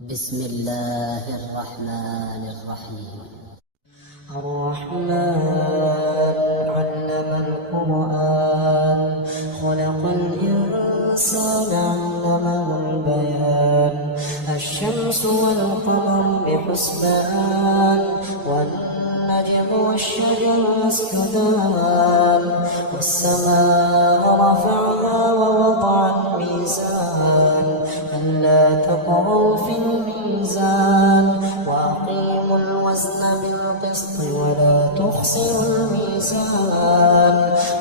بسم الله الرحمن الرحيم. الرحمن علم القرآن خلق الإنسان علمه البيان الشمس والقمر بحسبان والنجم والشجر يسجدان والسماء رفعها ووضع الميزان ألا تطغوا في الميزان وأقيموا الوزن بالقسط ولا تخسروا الميزان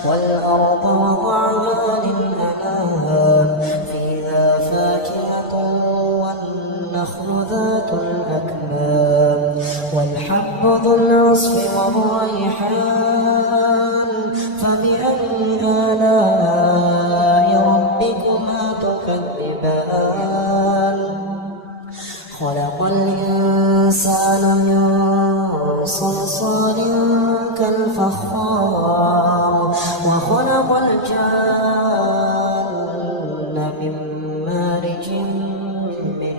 والأرض وضعها للأنام فيها فاكهة والنخل ذات الأكمام والحب ذو العصف والريحان فبأي آلاء ربكما تكذبان خلق الإنسان من صلصال كالفخار وخلق الجان من مارج من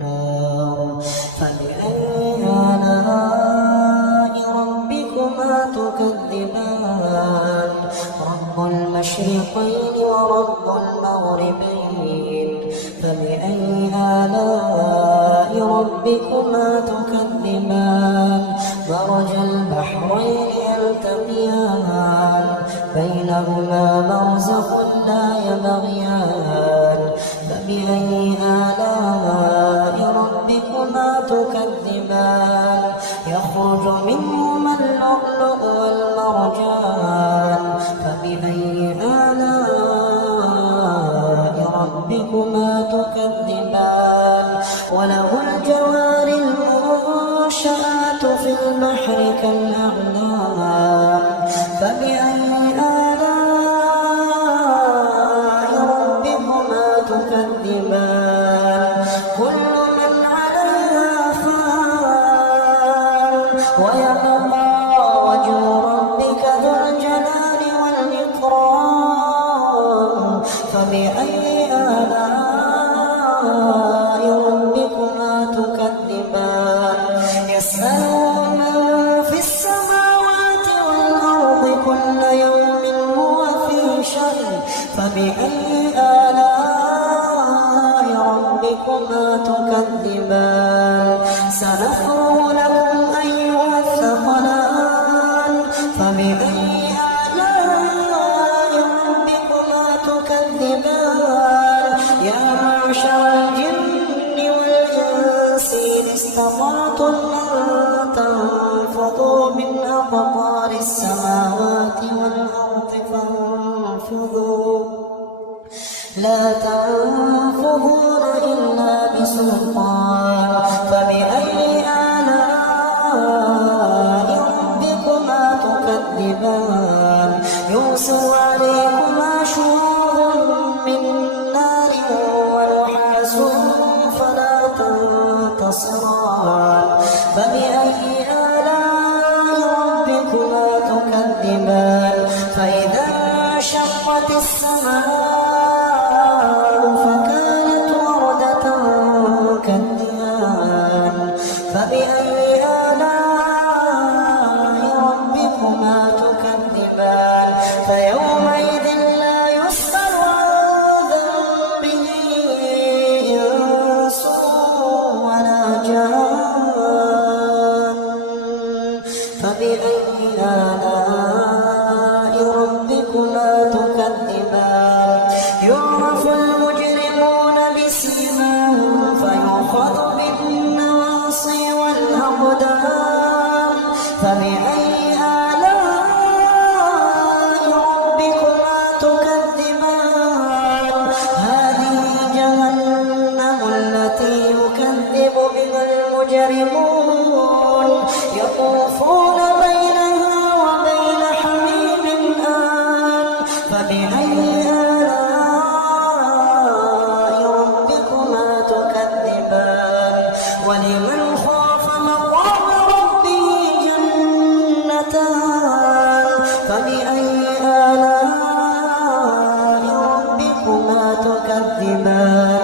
نار فبأي آلاء ربكما تكذبان رب المشرقين ورب المغربين فبأي آلاء ربكما تكذبان مرج البحرين يلتقيان بينهما برزخ لا يبغيان فبأي آلاء ربكما تكذبان يخرج منهما اللؤلؤ والمرجان فبأي آلاء ربكما تكذبان وله الجوار المنشآت في البحر كالأعلام فبأي آلاء ربكما تكذبان كل من عليها فان ويبقى وجه ربك ذو الجلال والإكرام فبأي آلاء ربكما تكذبان يسأله من في السماوات والأرض كل يوم هو في شأن فبأي آلاء ربكما تكذبان سنفرغ لكم أيها الثقلان فبأي آلاء ربكما تكذبان يا معشر الجن والإنس إن استطعتم أن تنفضوا من أقطار السماوات والأرض فانفضوا لا تنفضون إلا بسلطان فبأي آلاء ربكما تكذبان يرسل عليكما شواظ من نار ونحاس فلا تنتصران فبأي آلاء ربكما تكذبان فإذا انشقت السماء فكانت وردة كالدهان فبأي آلاء ربكما تكذبان فيومئذ لا يسأل عن ذنبه إنس ولا جان فبأي آلاء ربكما تكذبان يعرف المجرمون بسيماهم فيؤخذ بالنواصي والأقدام فبأي آلاء ربكما تكذبان هذه جهنم التي يكذب بها المجرمون يطوفون بينها وبين حميم آن فبأي آلاء ربكما تكذبان ولمن خاف مقام ربه جنتان فبأي آلاء ربكما تكذبان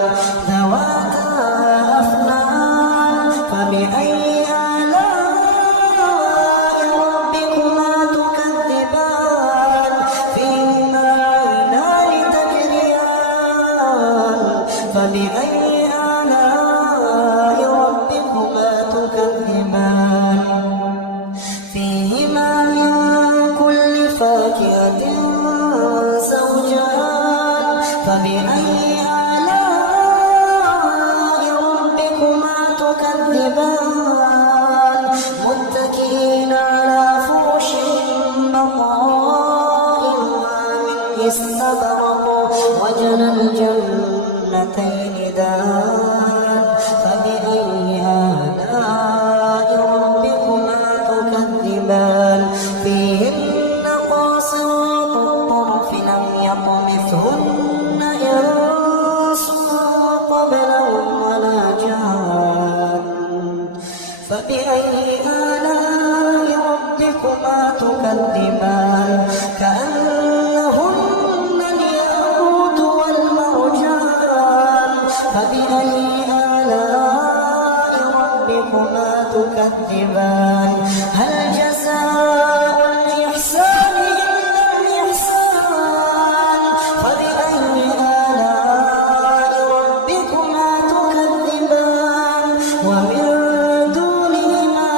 ذواتا أفنان تكذبان متكئين على فرش بطائنها من استبرق وجنى الجنتين دان فبأي آلاء ربكما تكذبان فيهن قاصرات الطرف لم يطمثهن إنس قبلهم ولا جان فبأي آلاء ربكما تكذبان كأنهن الياقوت والمرجان فبأي آلاء ربكما تكذبان هل جزاء الإحسان إلا الإحسان فبأي آلاء ربكما تكذبان ومن دونهما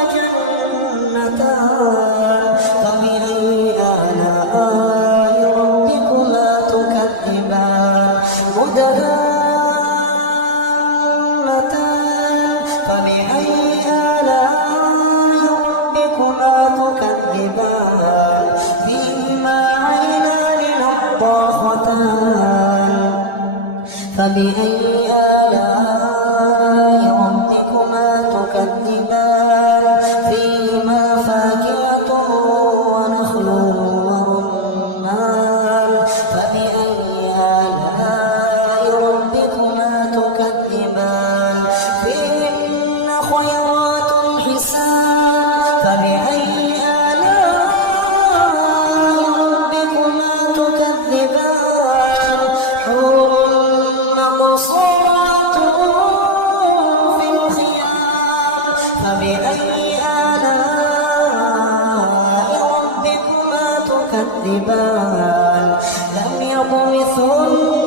جنتان فبأي آلاء ربكما تكذبان مدهامتان فبأي آلاء ربكما تكذبان فيهما عينان نضاختان فبأي آلاء ربكما تكذبان فيهما فاكهة ونخل ورمان فبأي آلاء ربكما تكذبان فيهن خيرات حسان فبأي آلاء ربكما تكذبان حور مقصورات في الخيام فبأي آلاء ربكما تكذبان لم يطمثهن